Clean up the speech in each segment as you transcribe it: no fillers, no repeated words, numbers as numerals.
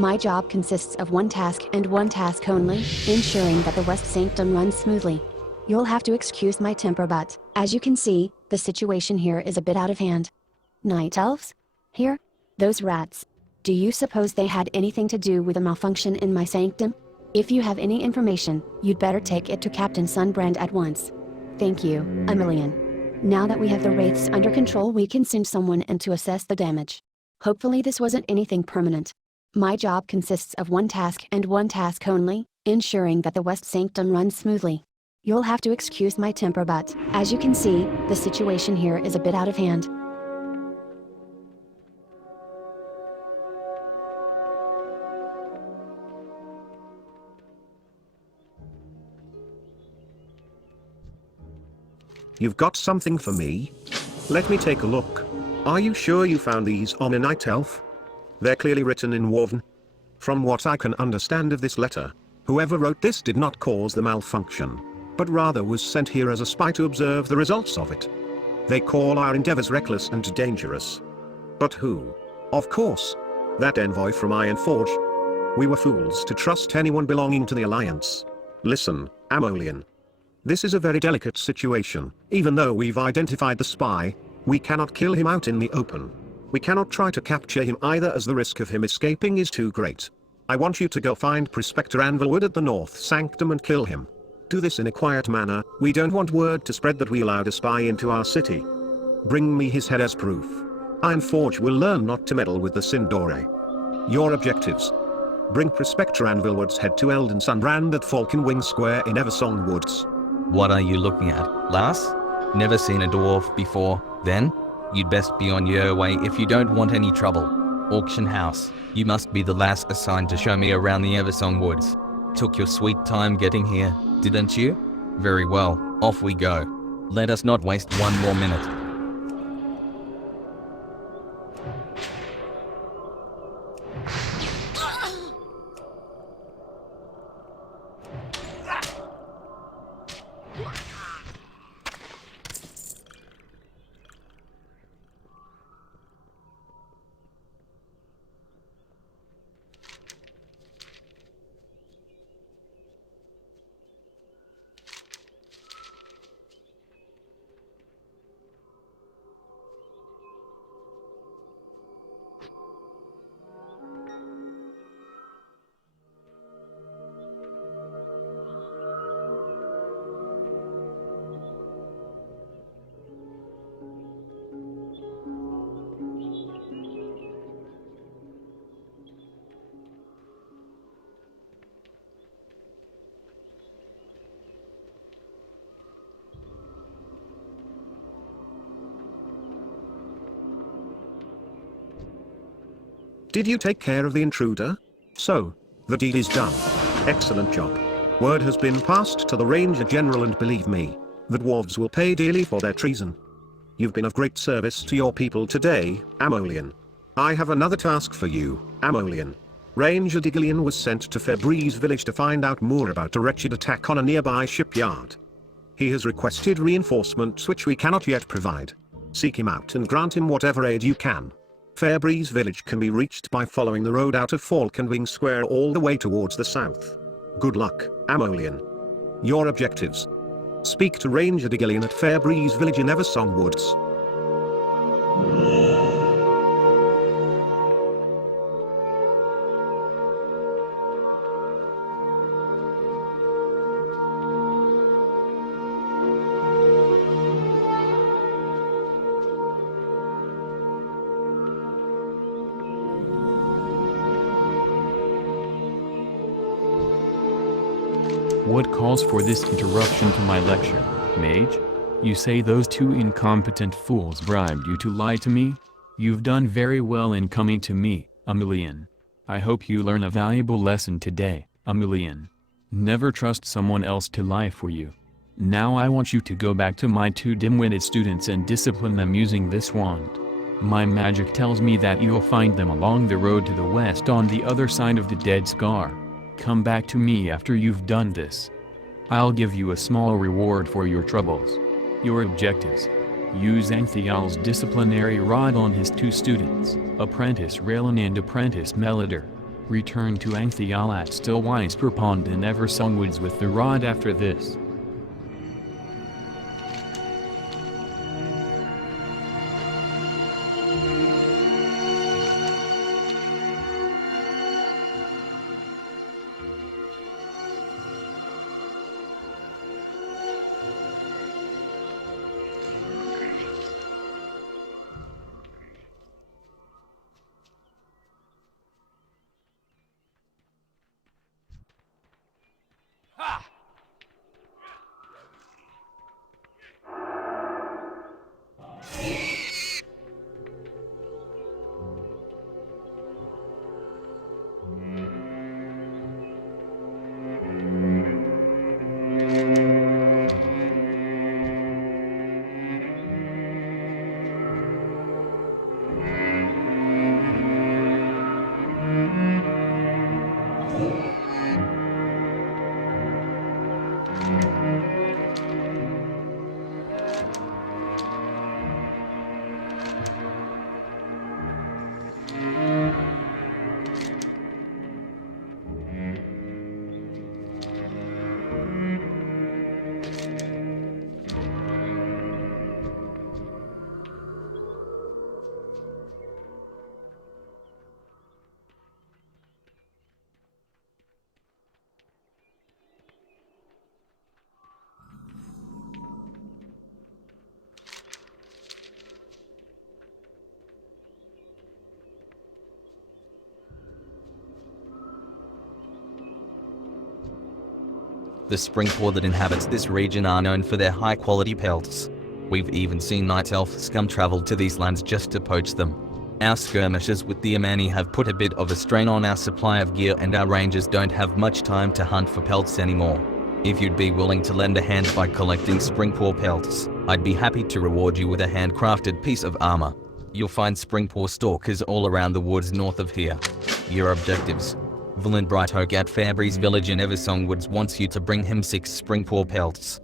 My job consists of one task and one task only, ensuring that the West Sanctum runs smoothly. You'll have to excuse my temper, but, as you can see, the situation here is a bit out of hand. Night elves? Here? Those rats. Do you suppose they had anything to do with a malfunction in my sanctum? If you have any information, you'd better take it to Captain Sunbrand at once. Thank you, a million. Now that we have the wraiths under control, we can send someone in to assess the damage. Hopefully this wasn't anything permanent. My job consists of one task and one task only, ensuring that the West Sanctum runs smoothly. You'll have to excuse my temper, but, as you can see, the situation here is a bit out of hand. You've got something for me? Let me take a look. Are you sure you found these on a night elf? They're clearly written in Woven. From what I can understand of this letter, whoever wrote this did not cause the malfunction, but rather was sent here as a spy to observe the results of it. They call our endeavors reckless and dangerous. But who? Of course, that envoy from Ironforge. We were fools to trust anyone belonging to the Alliance. Listen, Amolian. This is a very delicate situation. Even though we've identified the spy, we cannot kill him out in the open. We cannot try to capture him either, as the risk of him escaping is too great. I want you to go find Prospector Anvilwood at the North Sanctum and kill him. Do this in a quiet manner. We don't want word to spread that we allowed a spy into our city. Bring me his head as proof. Ironforge will learn not to meddle with the Sindore. Your objectives. Bring Prospector Anvilwood's head to Eldon Sunbrand at Falconwing Square in Eversong Woods. What are you looking at, lass? Never seen a dwarf before, then? You'd best be on your way if you don't want any trouble. Auction house. You must be the lass assigned to show me around the Eversong Woods. Took your sweet time getting here, didn't you? Very well, off we go. Let us not waste one more minute. Did you take care of the intruder? So, the deed is done. Excellent job. Word has been passed to the Ranger General, and believe me, the dwarves will pay dearly for their treason. You've been of great service to your people today, Amolian. I have another task for you, Amolian. Ranger Digillion was sent to Febreeze village to find out more about a wretched attack on a nearby shipyard. He has requested reinforcements which we cannot yet provide. Seek him out and grant him whatever aid you can. Fairbreeze village can be reached by following the road out of Falconwing Square all the way towards the south. Good luck, Amolian. Your objectives. Speak to Ranger Digillion at Fairbreeze village in Eversong Woods. What calls for this interruption to my lecture, mage? You say those two incompetent fools bribed you to lie to me? You've done very well in coming to me, Amolian. I hope you learn a valuable lesson today, Amolian. Never trust someone else to lie for you. Now I want you to go back to my two dim-witted students and discipline them using this wand. My magic tells me that you'll find them along the road to the west on the other side of the Dead Scar. Come back to me after you've done this. I'll give you a small reward for your troubles. Your objectives. Use Anthial's disciplinary rod on his two students, Apprentice Raylan and Apprentice Melidor. Return to Angthial at Stillwise per Pond in Eversong Woods with the rod after this. The springpoor that inhabits this region are known for their high-quality pelts. We've even seen night elf scum travel to these lands just to poach them. Our skirmishes with the Amani have put a bit of a strain on our supply of gear, and our rangers don't have much time to hunt for pelts anymore. If you'd be willing to lend a hand by collecting springpoor pelts, I'd be happy to reward you with a handcrafted piece of armor. You'll find springpoor stalkers all around the woods north of here. Your objectives. Villain Brightoak at Fairbreeze Village in Eversong Woods wants you to bring him 6 springpoor pelts.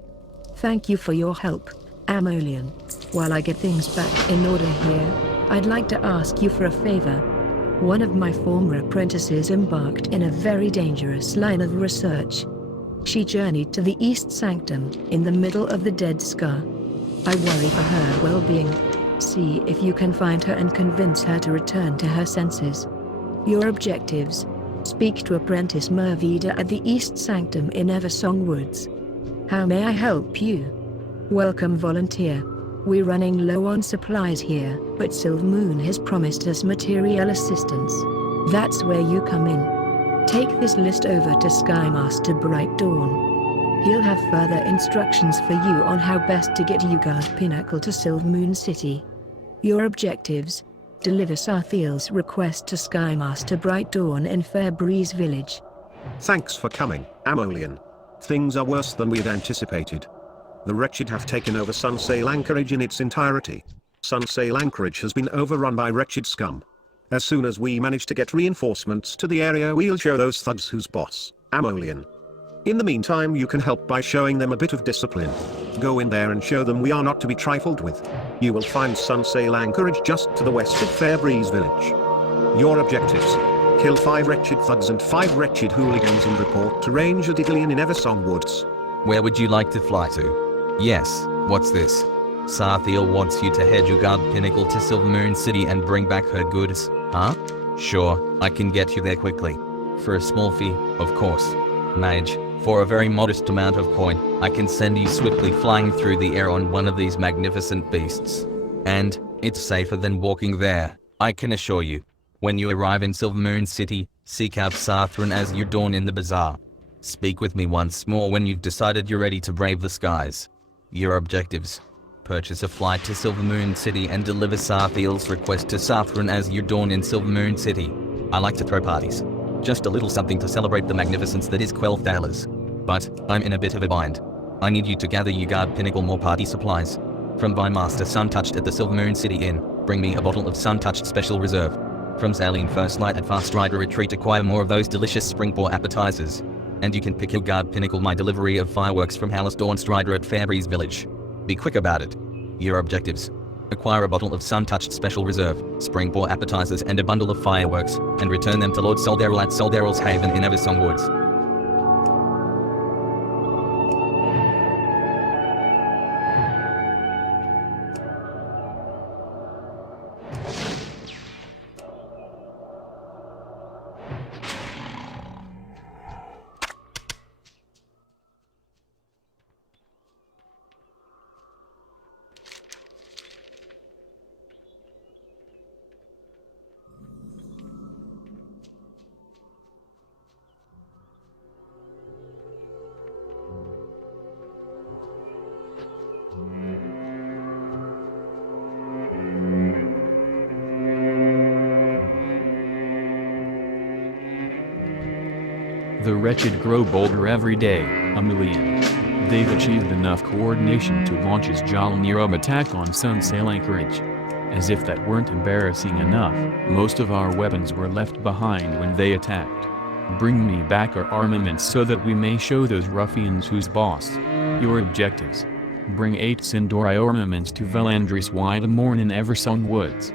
Thank you for your help, Amolian. While I get things back in order here, I'd like to ask you for a favor. One of my former apprentices embarked in a very dangerous line of research. She journeyed to the East Sanctum in the middle of the Dead Scar. I worry for her well-being. See if you can find her and convince her to return to her senses. Your objectives. Speak to Apprentice Mervida at the East Sanctum in Eversong Woods. How may I help you? Welcome, volunteer. We're running low on supplies here, but Silvermoon has promised us material assistance. That's where you come in. Take this list over to Skymaster Bright Dawn. He'll have further instructions for you on how best to get Ugard Pinnacle to Silvermoon City. Your objectives. Deliver Sarthiel's request to Skymaster Bright Dawn in Fairbreeze Village. Thanks for coming, Amolian. Things are worse than we'd anticipated. The wretched have taken over Sunsail Anchorage in its entirety. Sunsail Anchorage has been overrun by wretched scum. As soon as we manage to get reinforcements to the area, we'll show those thugs who's boss, Amolian. In the meantime, you can help by showing them a bit of discipline. Go in there and show them we are not to be trifled with. You will find Sunsail Anchorage just to the west of Fairbreeze Village. Your objectives. Kill 5 wretched thugs and 5 wretched hooligans and report to Ranger Didilian in Eversong Woods. Where would you like to fly to? Yes, what's this? Sarthiel wants you to head Ugard Pinnacle to Silvermoon City and bring back her goods, huh? Sure, I can get you there quickly. For a small fee, of course. Mage, for a very modest amount of coin, I can send you swiftly flying through the air on one of these magnificent beasts. And, it's safer than walking there, I can assure you. When you arrive in Silvermoon City, seek out Sarthran as you dawn in the bazaar. Speak with me once more when you've decided you're ready to brave the skies. Your objectives. Purchase a flight to Silvermoon City and deliver Sarthiel's request to Sarthran as you dawn in Silvermoon City. I like to throw parties. Just a little something to celebrate the magnificence that is Quel'Thalas. But, I'm in a bit of a bind. I need you to gather Ugard Pinnacle more party supplies. From Master Suntouched at the Silvermoon City Inn, bring me a bottle of Suntouched Special Reserve. From Saline First Light at Fast Rider Retreat, acquire more of those delicious springpoor appetizers. And you can pick Ugard Pinnacle my delivery of fireworks from Hallis Dawn Strider at Fairbreeze Village. Be quick about it. Your objectives. Acquire a bottle of sun-touched special reserve, spring-pour appetizers and a bundle of fireworks, and return them to Lord Soldarrel at Soldarrel's Haven in Eversong Woods. The wretched grow bolder every day, Amulian. They've achieved enough coordination to launch his Jalnirum attack on Sunsail Anchorage. As if that weren't embarrassing enough, most of our weapons were left behind when they attacked. Bring me back our armaments so that we may show those ruffians who's boss. Your objectives. Bring 8 Sindori armaments to Velandris Widemorn in Eversong Woods.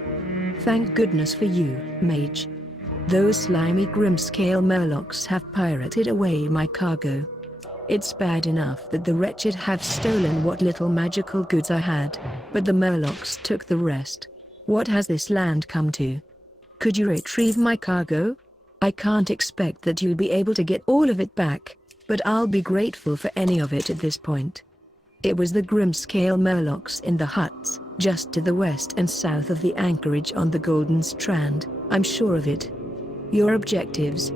Thank goodness for you, mage. Those slimy Grimscale Murlocs have pirated away my cargo. It's bad enough that the wretched have stolen what little magical goods I had, but the Murlocs took the rest. What has this land come to? Could you retrieve my cargo? I can't expect that you'll be able to get all of it back, but I'll be grateful for any of it at this point. It was the Grimscale Murlocs in the huts, just to the west and south of the anchorage on the Golden Strand, I'm sure of it. Your objectives.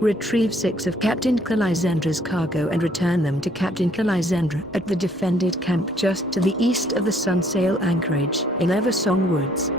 Retrieve 6 of Captain Calizendra's cargo and return them to Captain Calizendra at the defended camp just to the east of the Sunsail Anchorage in Eversong Woods.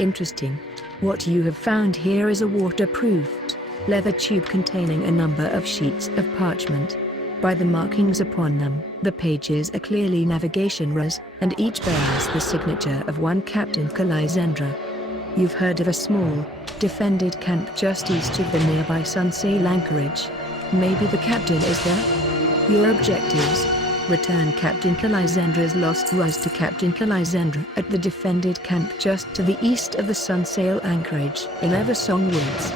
Interesting. What you have found here is a waterproofed leather tube containing a number of sheets of parchment. By the markings upon them, the pages are clearly navigation rules, and each bears the signature of one Captain Calizendra. You've heard of a small, defended camp just east of the nearby Sunsail Anchorage. Maybe the captain is there? Your objectives. Return Captain Calizendra's lost Ruz to Captain Calizendra at the defended camp just to the east of the Sunsail Anchorage in Eversong Woods.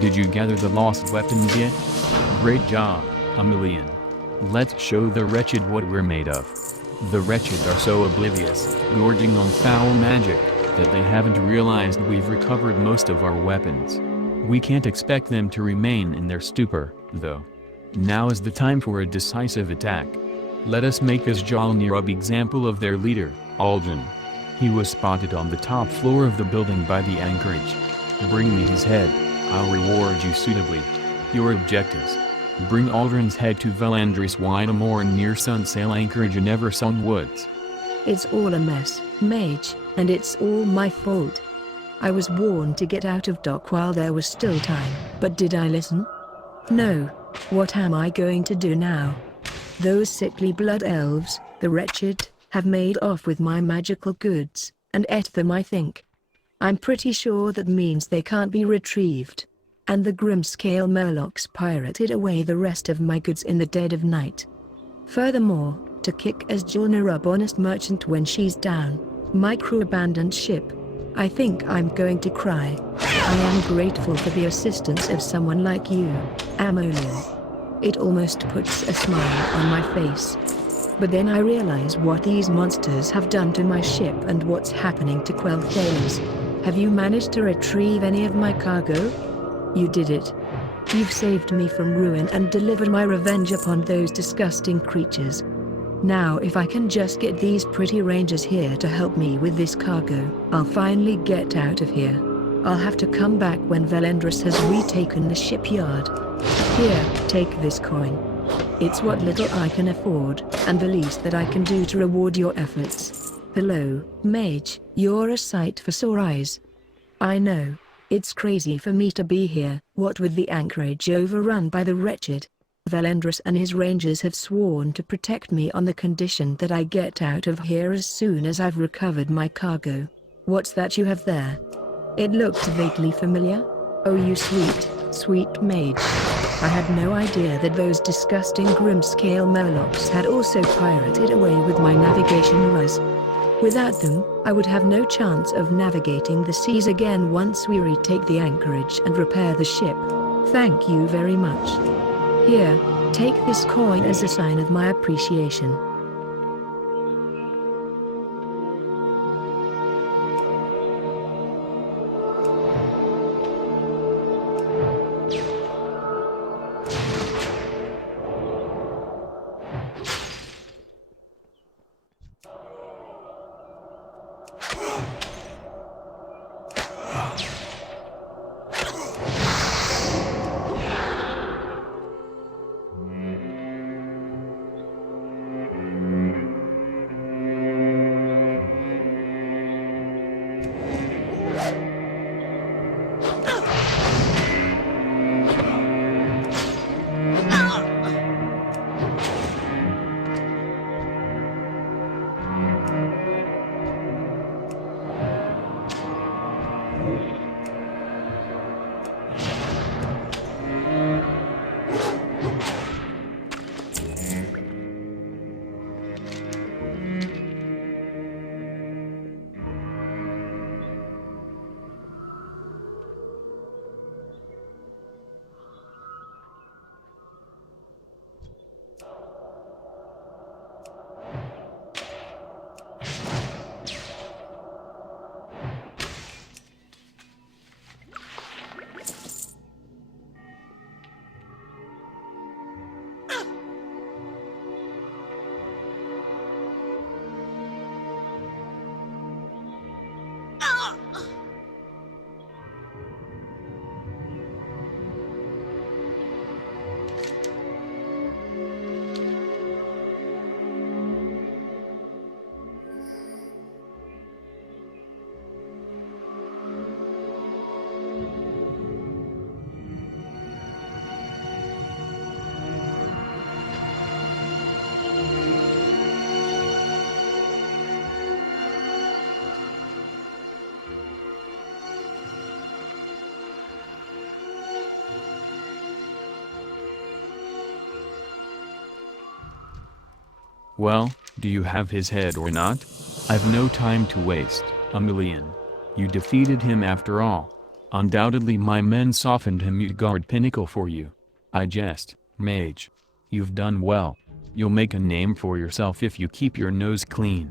Did you gather the lost weapons yet? Great job, Aemilian. Let's show the wretched what we're made of. The wretched are so oblivious, gorging on foul magic, that they haven't realized we've recovered most of our weapons. We can't expect them to remain in their stupor, though. Now is the time for a decisive attack. Let us make as Jalnirub example of their leader, Aldrin. He was spotted on the top floor of the building by the anchorage. Bring me his head. I'll reward you suitably. Your objectives: bring Aldrin's head to Velandris Wyndamore near Sunsail Anchorage in Eversong Woods. It's all a mess, Mage, and it's all my fault. I was warned to get out of dock while there was still time, but did I listen? No. What am I going to do now? Those sickly blood elves, the wretched, have made off with my magical goods, and ate them, I think. I'm pretty sure that means they can't be retrieved. And the Grimscale Murlocs pirated away the rest of my goods in the dead of night. Furthermore, to kick as Jalnirub honest merchant when she's down, my crew abandoned ship. I think I'm going to cry. I am grateful for the assistance of someone like you, Aemilian. It almost puts a smile on my face. But then I realize what these monsters have done to my ship and what's happening to Quel'Thalas. Have you managed to retrieve any of my cargo? You did it. You've saved me from ruin and delivered my revenge upon those disgusting creatures. Now if I can just get these pretty rangers here to help me with this cargo, I'll finally get out of here. I'll have to come back when Velandris has retaken the shipyard. Here, take this coin. It's what little I can afford, and the least that I can do to reward your efforts. Hello, Mage, you're a sight for sore eyes. I know. It's crazy for me to be here, what with the anchorage overrun by the wretched. Velandris and his rangers have sworn to protect me on the condition that I get out of here as soon as I've recovered my cargo. What's that you have there? It looked vaguely familiar. Oh, you sweet, sweet mage. I had no idea that those disgusting Grimscale Murlocs had also pirated away with my navigation ruse. Without them, I would have no chance of navigating the seas again once we retake the anchorage and repair the ship. Thank you very much. Here, take this coin as a sign of my appreciation. Well, do you have his head or not? I've no time to waste, Amulian. You defeated him after all. Undoubtedly my men softened him. You guard pinnacle for you. I jest, mage. You've done well. You'll make a name for yourself if you keep your nose clean.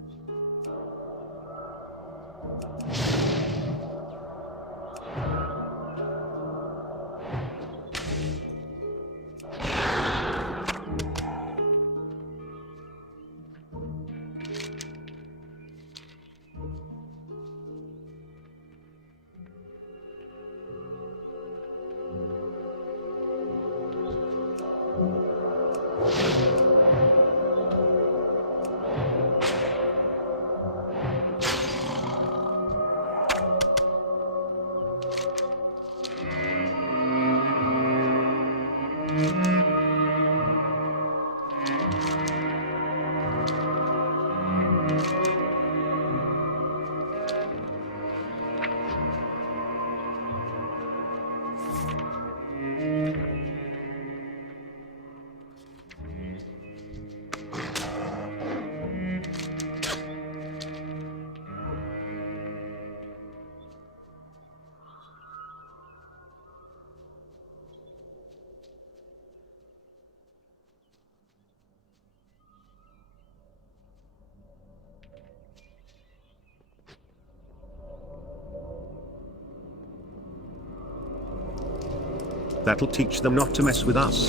That'll teach them not to mess with us.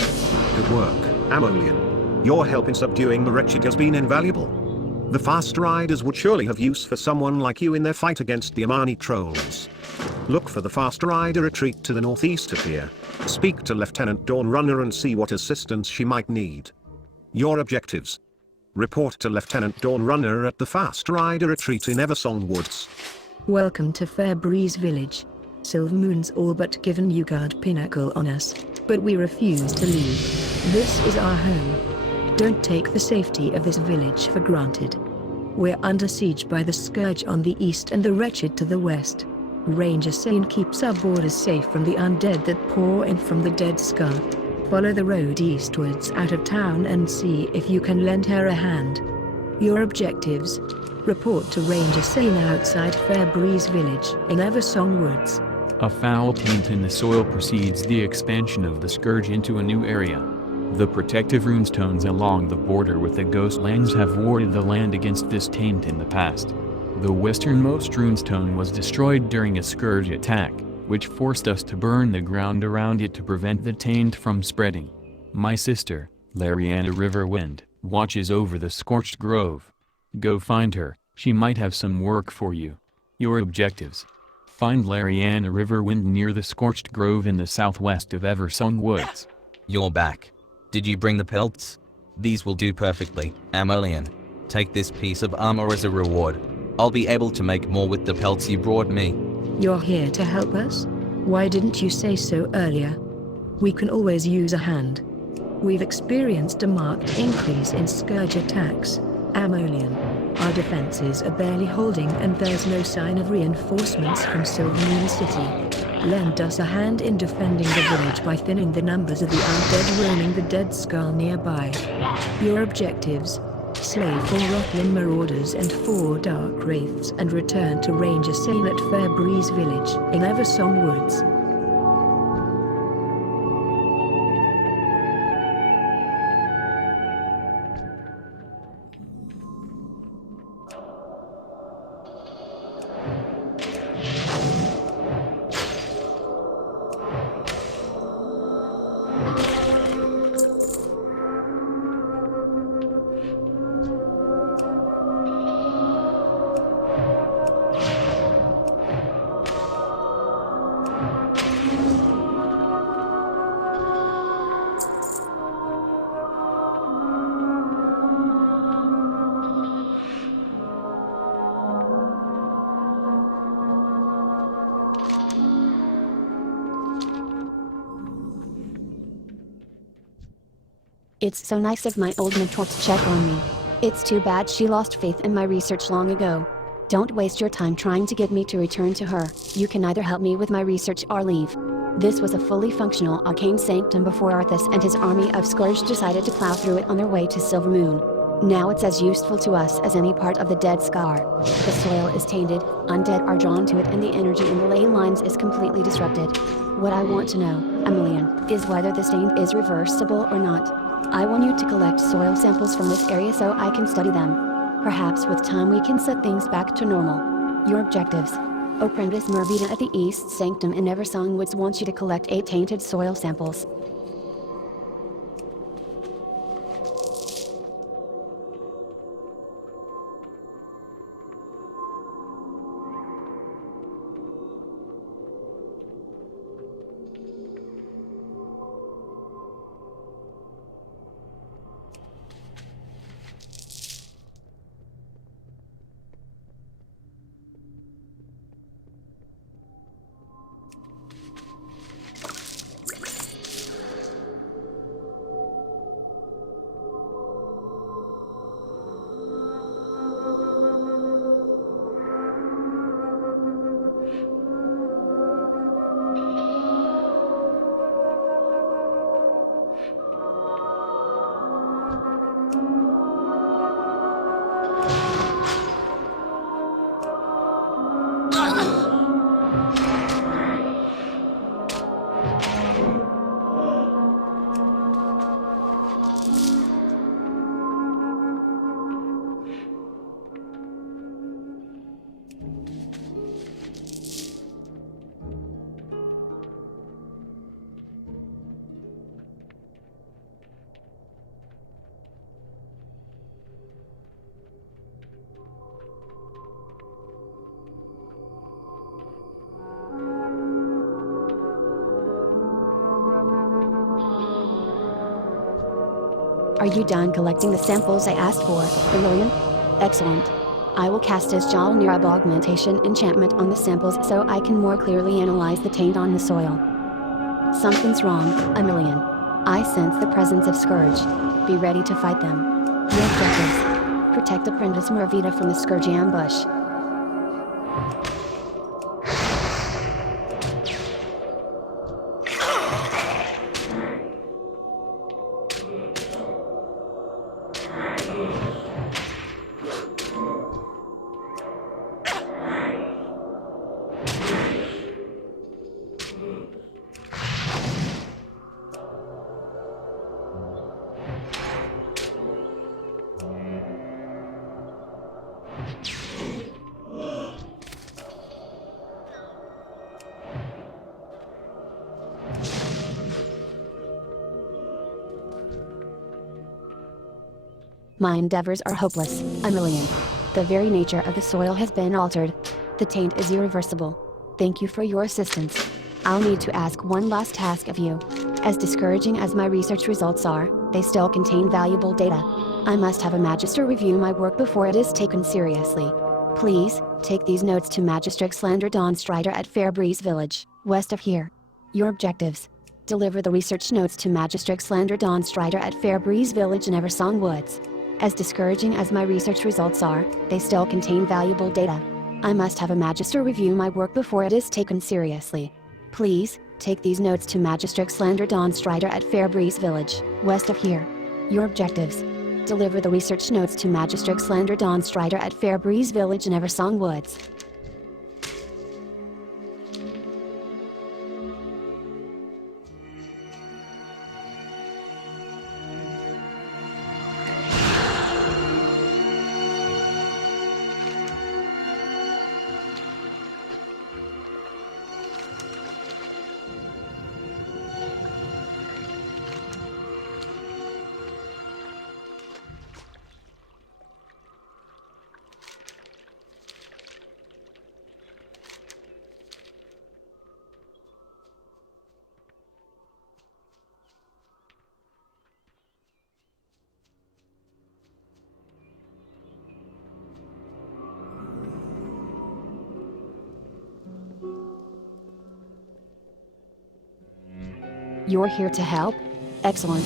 Good work, Amolian. Your help in subduing the wretched has been invaluable. The fast riders would surely have use for someone like you in their fight against the Amani trolls. Look for the fast rider retreat to the northeast of here. Speak to Lieutenant Dawnrunner and see what assistance she might need. Your objectives. Report to Lieutenant Dawnrunner at the fast rider retreat in Eversong Woods. Welcome to Fairbreeze Village. Silvermoon's all but given you guard pinnacle on us, but we refuse to leave. This is our home. Don't take the safety of this village for granted. We're under siege by the Scourge on the east and the Wretched to the west. Ranger Sane keeps our borders safe from the undead that pour in from the Dead Scar. Follow the road eastwards out of town and see if you can lend her a hand. Your objectives: report to Ranger Sane outside Fairbreeze Village in Eversong Woods. A foul taint in the soil precedes the expansion of the scourge into a new area. The protective runestones along the border with the Ghostlands have warded the land against this taint in the past. The westernmost runestone was destroyed during a scourge attack, which forced us to burn the ground around it to prevent the taint from spreading. My sister, Lariana Riverwind, watches over the Scorched Grove. Go find her, she might have some work for you. Your objectives: find Lariana Riverwind near the Scorched Grove in the southwest of Eversong Woods. You're back. Did you bring the pelts? These will do perfectly, Amolian. Take this piece of armor as a reward. I'll be able to make more with the pelts you brought me. You're here to help us? Why didn't you say so earlier? We can always use a hand. We've experienced a marked increase in scourge attacks, Amolian. Our defenses are barely holding and there's no sign of reinforcements from Silvermoon City. Lend us a hand in defending the village by thinning the numbers of the undead roaming the Dead Skull nearby. Your objectives: slay 4 Rocklin Marauders and 4 Dark Wraiths and return to Ranger Sane at Fairbreeze Village in Eversong Woods. It's so nice of my old mentor to check on me. It's too bad she lost faith in my research long ago. Don't waste your time trying to get me to return to her. You can either help me with my research or leave. This was a fully functional arcane sanctum before Arthas and his army of Scourge decided to plow through it on their way to Silvermoon. Now it's as useful to us as any part of the Dead Scar. The soil is tainted, undead are drawn to it, and the energy in the ley lines is completely disrupted. What I want to know, Amelian, is whether the stain is reversible or not. I want you to collect soil samples from this area so I can study them. Perhaps with time we can set things back to normal. Your objectives: Apprentice Mervita at the East Sanctum in Eversong Woods wants you to collect 8 tainted soil samples. Are you done collecting the samples I asked for, Vermilion? Excellent. I will cast as Jal Nirab augmentation enchantment on the samples so I can more clearly analyze the taint on the soil. Something's wrong, Amelian. I sense the presence of Scourge. Be ready to fight them. Your objectives: protect Apprentice Mervita from the Scourge ambush. My endeavors are hopeless, Emilian. The very nature of the soil has been altered. The taint is irreversible. Thank you for your assistance. I'll need to ask one last task of you. As discouraging as my research results are, they still contain valuable data. I must have a magister review my work before it is taken seriously. Please, take these notes to Magistrix Slander Dawnstrider at Fairbreeze Village, west of here. Your objectives. Deliver the research notes to Magistrix Slander Dawnstrider at Fairbreeze Village in Eversong Woods. As discouraging as my research results are, they still contain valuable data. I must have a magister review my work before it is taken seriously. Please, take these notes to Magistrix Slander Dawnstrider at Fairbreeze Village, west of here. Your objectives. Deliver the research notes to Magistrix Slander Dawnstrider at Fairbreeze Village in Eversong Woods. You're here to help? Excellent.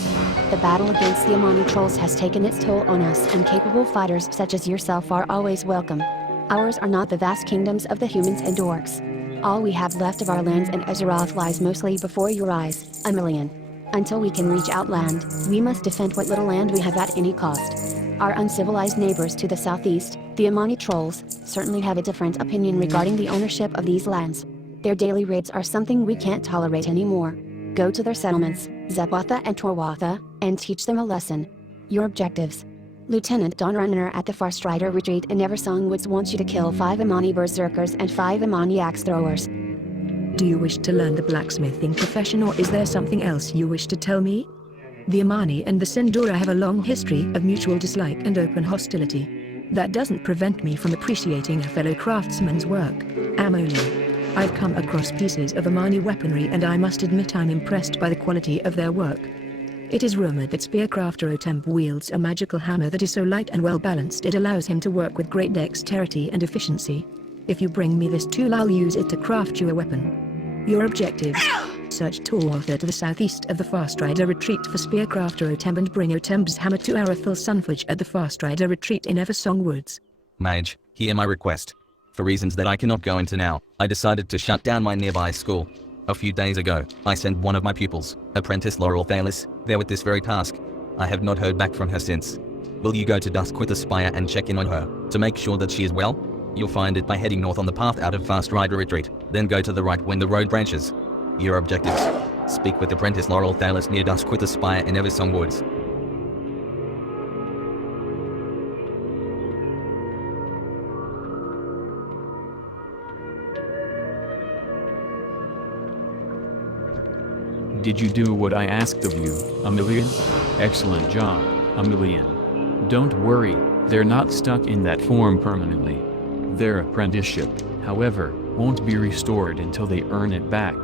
The battle against the Amani trolls has taken its toll on us, and capable fighters such as yourself are always welcome. Ours are not the vast kingdoms of the humans and orcs. All we have left of our lands in Azeroth lies mostly before your eyes, Emilian. Until we can reach Outland, we must defend what little land we have at any cost. Our uncivilized neighbors to the southeast, the Amani trolls, certainly have a different opinion regarding the ownership of these lands. Their daily raids are something we can't tolerate anymore. Go to their settlements, Zepwatha and Torwatha, and teach them a lesson. Your objectives. Lieutenant Dawnrunner at the Farstrider Retreat in Eversong Woods wants you to kill 5 Amani Berserkers and 5 Amani Axe Throwers. Do you wish to learn the blacksmithing profession, or is there something else you wish to tell me? The Amani and the Sindora have a long history of mutual dislike and open hostility. That doesn't prevent me from appreciating a fellow craftsman's work. Amolian. I've come across pieces of Amani weaponry and I must admit I'm impressed by the quality of their work. It is rumored that Spearcrafter Otemp wields a magical hammer that is so light and well balanced it allows him to work with great dexterity and efficiency. If you bring me this tool, I'll use it to craft you a weapon. Your objectives. Search Torwatha to the southeast of the Farstrider Retreat for Spearcrafter Otemp and bring Otemp's hammer to Arathil Sunfudge at the Farstrider Retreat in Eversong Woods. Mage, hear my request. For reasons that I cannot go into now, I decided to shut down my nearby school. A few days ago, I sent one of my pupils, apprentice Laurel Thalis, there with this very task. I have not heard back from her since. Will you go to Duskwither Spire and check in on her, to make sure that she is well? You'll find it by heading north on the path out of Farstrider Retreat, then go to the right when the road branches. Your objectives. Speak with apprentice Laurel Thalis near Duskwither Spire in Eversong Woods. Did you do what I asked of you, Emilian? Excellent job, Emilian. Don't worry, they're not stuck in that form permanently. Their apprenticeship, however, won't be restored until they earn it back.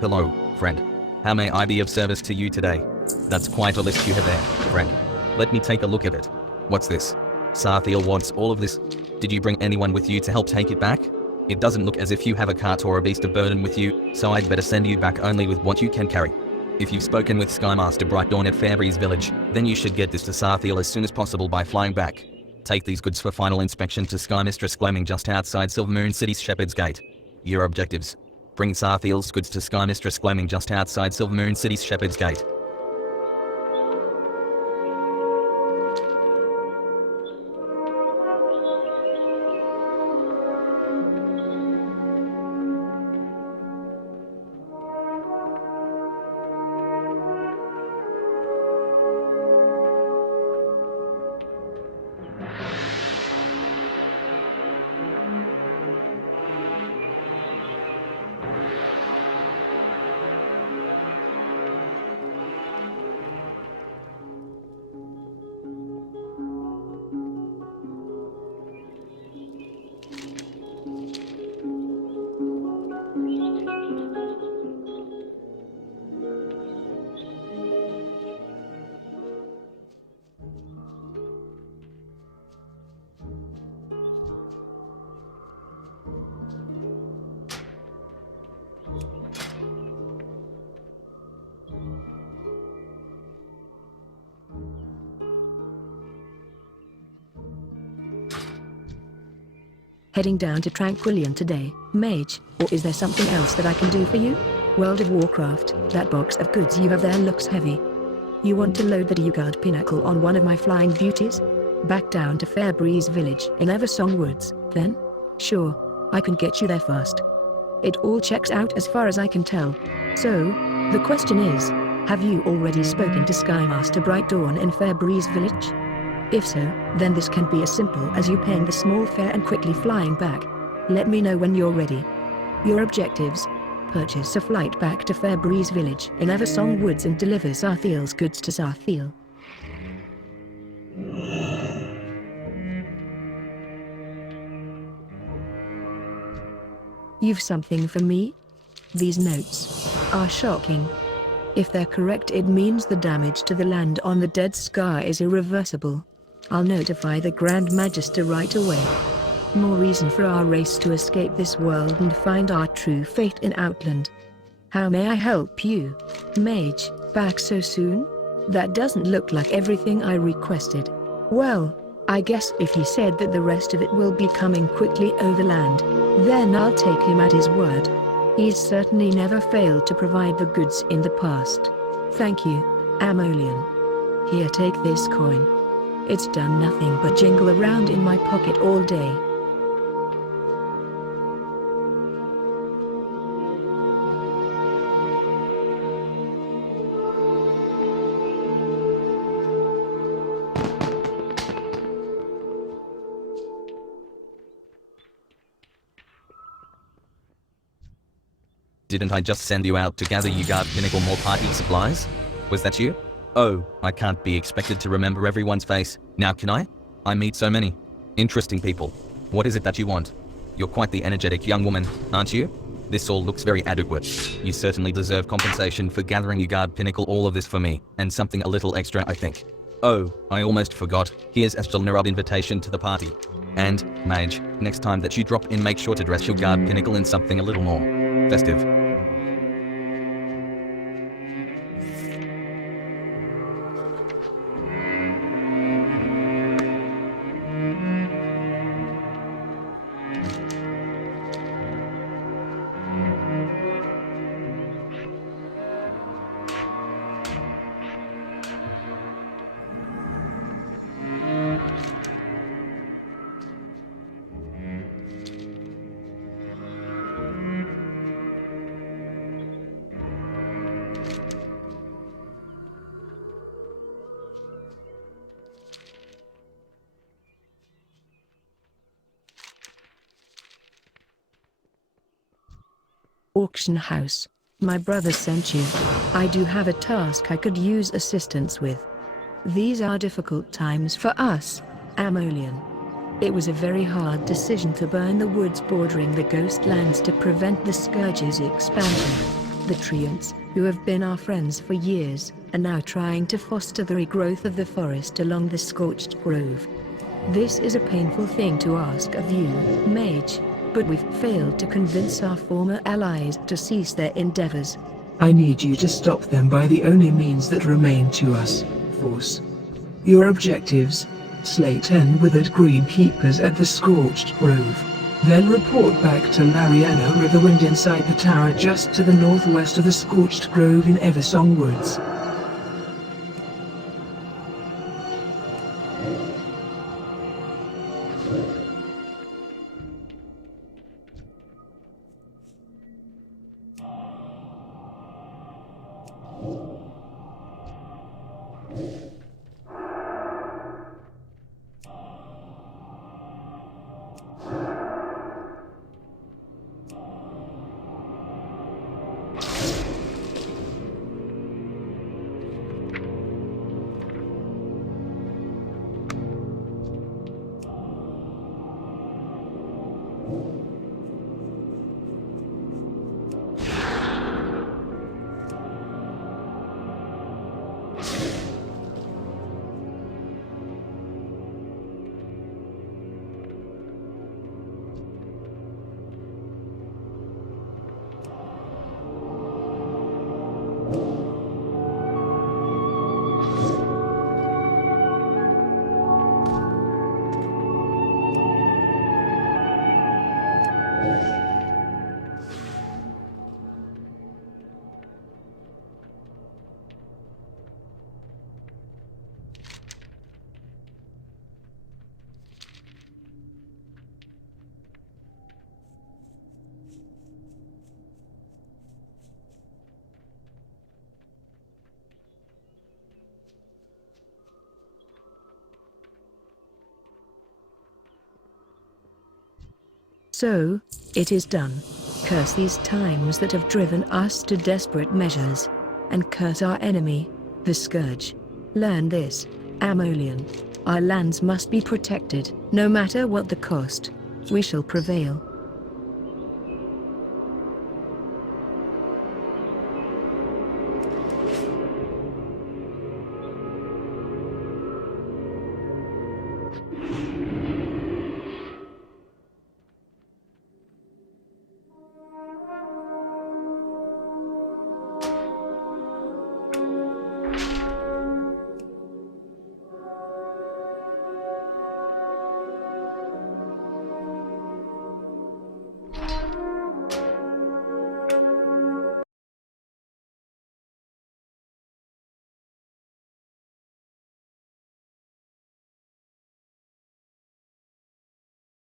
Hello, friend. How may I be of service to you today? That's quite a list you have there, friend. Let me take a look at it. What's this? Sarthiel wants all of this. Did you bring anyone with you to help take it back? It doesn't look as if you have a cart or a beast of burden with you, so I'd better send you back only with what you can carry. If you've spoken with Skymaster Bright Dawn at Fairbreeze Village, then you should get this to Sarthiel as soon as possible by flying back. Take these goods for final inspection to Sky Mistress Glamming just outside Silvermoon City's Shepherd's Gate. Your objectives. Bring Sarthiel's goods to Sky Mistress Glamming just outside Silvermoon City's Shepherd's Gate. Heading down to Tranquillion today, mage, or is there something else that I can do for you? World of Warcraft, that box of goods you have there looks heavy. You want to load the Dugard Pinnacle on one of my flying beauties? Back down to Fairbreeze Village in Eversong Woods, then? Sure, I can get you there fast. It all checks out as far as I can tell. So, the question is, have you already spoken to Skymaster Bright Dawn in Fairbreeze Village? If so, then this can be as simple as you paying the small fare and quickly flying back. Let me know when you're ready. Your objectives: purchase a flight back to Fairbreeze Village in Eversong Woods and deliver Sarthiel's goods to Sarthiel. You've something for me? These notes are shocking. If they're correct, it means the damage to the land on the Dead Sky is irreversible. I'll notify the Grand Magister right away. More reason for our race to escape this world and find our true fate in Outland. How may I help you, mage? Back so soon? That doesn't look like everything I requested. Well, I guess if he said that the rest of it will be coming quickly overland, then I'll take him at his word. He's certainly never failed to provide the goods in the past. Thank you, Amolian. Here, take this coin. It's done nothing but jingle around in my pocket all day. Didn't I just send you out to gather Ugard Pinnacle more party supplies? Was that you? Oh, I can't be expected to remember everyone's face. Now can I? I meet so many interesting people. What is it that you want? You're quite the energetic young woman, aren't you? This all looks very adequate. You certainly deserve compensation for gathering Ugard Pinnacle all of this for me, and something a little extra, I think. Oh, I almost forgot. Here's Estelnerab's invitation to the party. And, mage, next time that you drop in, make sure to dress Ugard Pinnacle in something a little more festive. Auction house. My brother sent you. I do have a task I could use assistance with. These are difficult times for us, Amolian. It was a very hard decision to burn the woods bordering the ghost lands to prevent the Scourge's expansion. The treants, who have been our friends for years, are now trying to foster the regrowth of the forest along the scorched grove. This is a painful thing to ask of you, Mage, but we've failed to convince our former allies to cease their endeavors. I need you to stop them by the only means that remain to us, Force. Your objectives: slay 10 withered green keepers at the scorched grove. Then report back to Lariana Riverwind inside the tower just to the northwest of the scorched grove in Eversong Woods. So, it is done. Curse these times that have driven us to desperate measures, and curse our enemy, the Scourge. Learn this, Amolian. Our lands must be protected, no matter what the cost. We shall prevail.